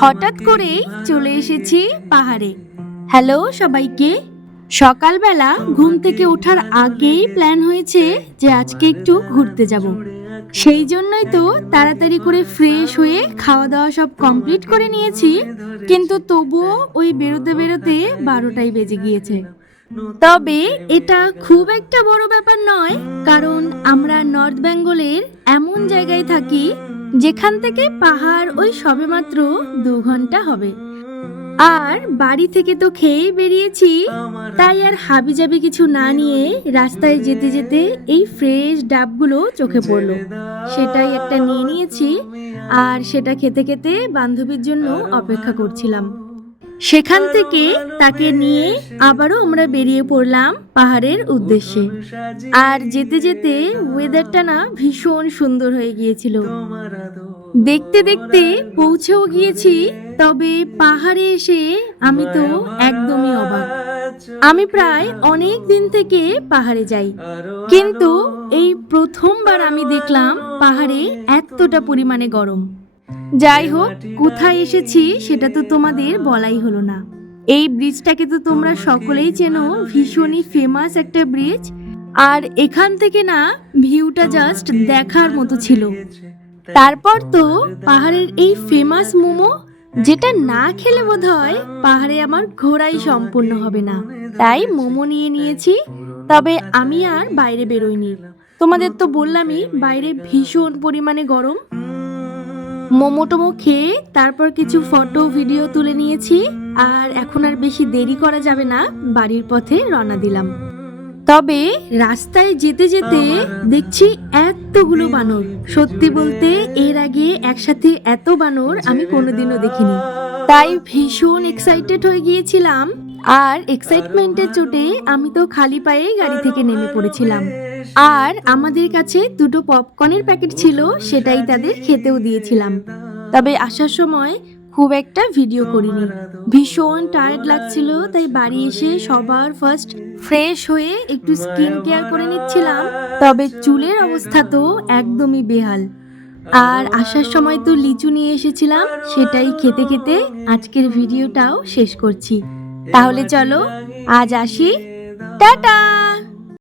হঠাৎ করেই চলে এসেছি পাহাড়ে। হ্যালো সবাইকে। সকালবেলা ঘুম থেকে ওঠার আগেই প্ল্যান হয়েছে যে আজকে একটু ঘুরতে যাব। সেই জন্যই তো তাড়াতাড়ি করে ফ্রেশ হয়ে খাওয়া দাওয়া সব কমপ্লিট করে নিয়েছি, কিন্তু তবুও ওই বেরোতে বেরোতে 12টাই বেজে গিয়েছে। তবে এটা খুব একটা বড় ব্যাপার নয়, কারণ আমরা নর্থ বেঙ্গলের এমন জায়গায় থাকি যেখান থেকে পাহাড় ওই সবেমাত্র 2 ঘন্টা হবে। আর বাড়ি থেকে তো খেয়েই বেরিয়েছি, তাই আর হাবিজাবি কিছু না নিয়ে রাস্তায় যেতে যেতে এই ফ্রেশ ডাবগুলো চোখে পড়লো, সেটাই একটা নিয়ে নিয়েছি। আর সেটা খেতে খেতে বান্ধবীর জন্য অপেক্ষা করছিলাম। সেখান থেকে তাকে নিয়ে আবারও আমরা বেরিয়ে পড়লাম পাহাড়ের উদ্দেশ্যে। আর যেতে যেতে ওয়েদারটা না ভীষণ সুন্দর হয়ে গিয়েছিল। দেখতে দেখতে পৌঁছেও গিয়েছি, তবে পাহাড়ে এসে আমি তো একদমই অবাক। আমি প্রায় অনেক দিন থেকে পাহাড়ে যাই, কিন্তু এই প্রথমবার আমি দেখলাম পাহাড়ে এতটা পরিমাণে গরম। যাই হোক, কোথায় এসেছি সেটা তো তোমাদের বলাই হলো না। এই ব্রিজটাকে তো তোমরা সকলেই চেনো, ভীষণই ফেমাস একটা ব্রিজ। আর এখান থেকে না ভিউটা জাস্ট দেখার মতো ছিল। তারপর তো পাহাড়ের এই ফেমাস মোমো, যেটা না খেলে বোধহয় পাহাড়ে আমার ঘোরাই সম্পূর্ণ হবে না, তাই মোমো নিয়ে নিয়েছি। তবে আমি আর বাইরে বেরোইনি, তোমাদের তো বললামই বাইরে ভীষণ পরিমাণে গরম। মোমো টোমো খেয়ে তারপর কিছু ফটো ভিডিও তুলে নিয়েছি। আর এখন আর বেশি দেরি করা যাবে না, বাড়ির পথে রওনা দিলাম। তবে রাস্তায় যেতে যেতে দেখছি এতগুলো বানর। সত্যি বলতে এর আগে একসাথে এত বানর আমি কোনোদিনও দেখিনি, তাই ভীষণ এক্সাইটেড হয়ে গিয়েছিলাম। আর এক্সাইটমেন্টের চোটে আমি তো খালি পায়ে গাড়ি থেকে নেমে পড়েছিলাম। আর আমাদের কাছে 2টো পপকর্নের প্যাকেট ছিল, সেটাই তাদের খেতেও দিয়েছিলাম। তবে আসার সময় খুব একটা ভিডিও করিনি, ভীষণ টায়ার্ড লাগছিল, তাই বাড়ি এসে সবার ফার্স্ট ফ্রেশ হয়ে একটু স্কিন কেয়ার করে নিচ্ছিলাম। তবে চুলের অবস্থা তো একদমই বেহাল। আর আসার সময় তো লিচু নিয়ে এসেছিলাম, সেটাই খেতে খেতে আজকের ভিডিওটাও শেষ করছি। তাহলে চলো আজ আসি, টাটা।